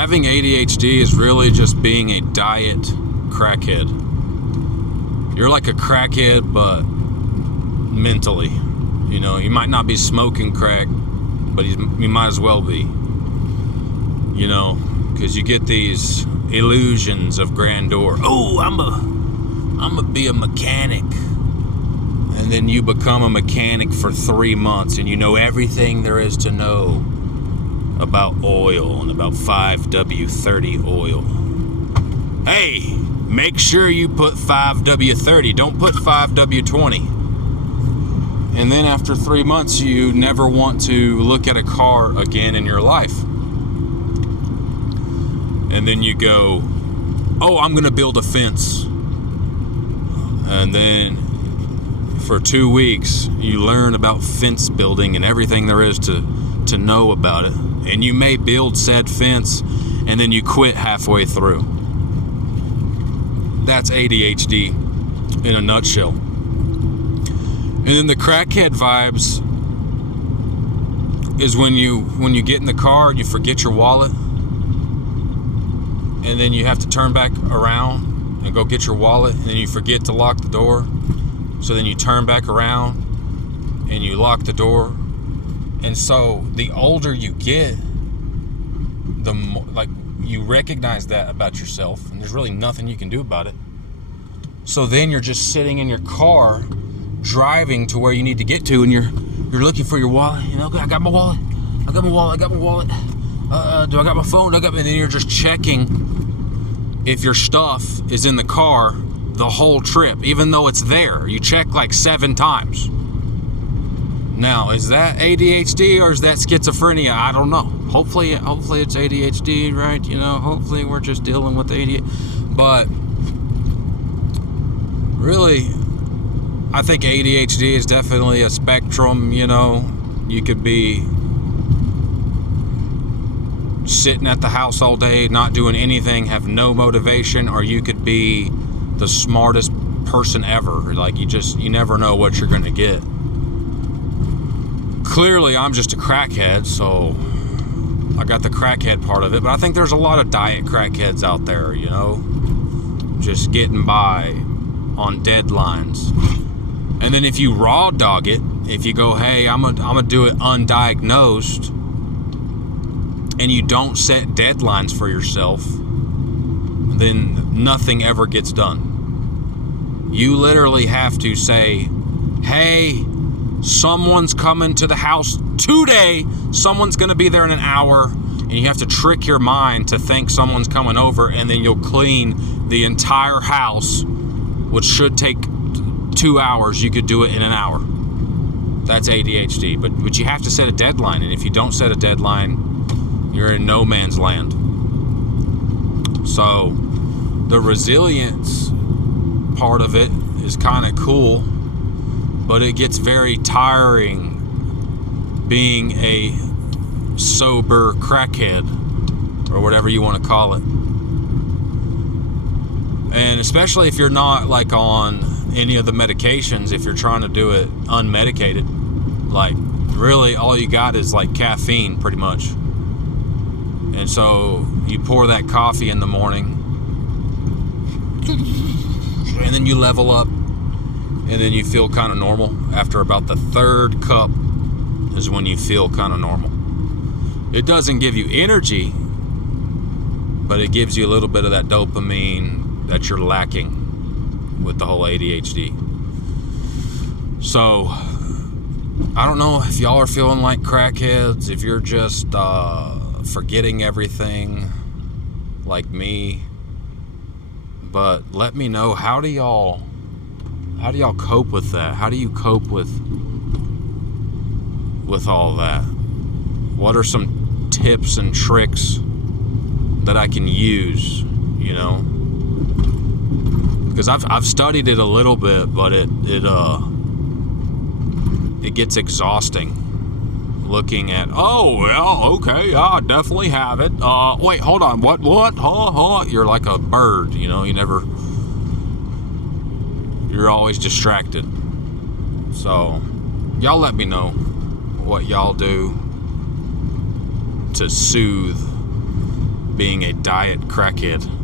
Having ADHD is really just being a diet crackhead. You're like a crackhead, but mentally. You know, you might not be smoking crack, but you might as well be. You know, because you get these illusions of grandeur. Oh, I'm gonna be a mechanic. And then you become a mechanic for 3 months and you know everything there is to know about oil and about 5W30 oil. Hey, make sure you put 5W30, don't put 5W20. And then after 3 months, you never want to look at a car again in your life. And then you go, oh, I'm gonna build a fence. And then for 2 weeks, you learn about fence building and everything there is to know about it. And you may build said fence, and then you quit halfway through. That's ADHD in a nutshell. And then the crackhead vibes is when you get in the car and you forget your wallet, and then you have to turn back around and go get your wallet, and then you forget to lock the door. So then you turn back around and you lock the door. And so the older you get, the more, like, you recognize that about yourself, and there's really nothing you can do about it. So then you're just sitting in your car, driving to where you need to get to, and you're looking for your wallet. You know, I got my wallet. Do I got my phone? And then you're just checking if your stuff is in the car the whole trip, even though it's there. You check like 7 times. Now, is that ADHD or is that schizophrenia? I don't know. Hopefully it's ADHD, right? You know, hopefully we're just dealing with ADHD. But really, I think ADHD is definitely a spectrum. You know, you could be sitting at the house all day, not doing anything, have no motivation, or you could be the smartest person ever. Like, you never know what you're gonna get. Clearly, I'm just a crackhead, so I got the crackhead part of it, but I think there's a lot of diet crackheads out there, you know, just getting by on deadlines. And then if you raw dog it, if you go, hey, I'm gonna do it undiagnosed, and you don't set deadlines for yourself, then nothing ever gets done. You literally have to say, hey, someone's coming to the house today, someone's gonna be there in an hour, and you have to trick your mind to think someone's coming over, and then you'll clean the entire house, which should take 2 hours. You could do it in an hour. That's ADHD. But you have to set a deadline, and if you don't set a deadline, you're in no man's land. So the resilience part of it is kind of cool, but it gets very tiring being a sober crackhead, or whatever you want to call it. And especially if you're not like on any of the medications, if you're trying to do it unmedicated, like really all you got is like caffeine pretty much. And so you pour that coffee in the morning, and then you level up, and then you feel kind of normal. After about the 3rd cup is when you feel kind of normal. It doesn't give you energy, but it gives you a little bit of that dopamine that you're lacking with the whole ADHD. So I don't know if y'all are feeling like crackheads, if you're just forgetting everything like me, but let me know, how do y'all cope with that? How do you cope with all that? What are some tips and tricks that I can use, you know? Because I've studied it a little bit, but it gets exhausting looking at, oh, well, okay, yeah, I definitely have it. Wait, hold on, what? You're like a bird, you know, you're always distracted. So, y'all let me know what y'all do to soothe being a diet crackhead.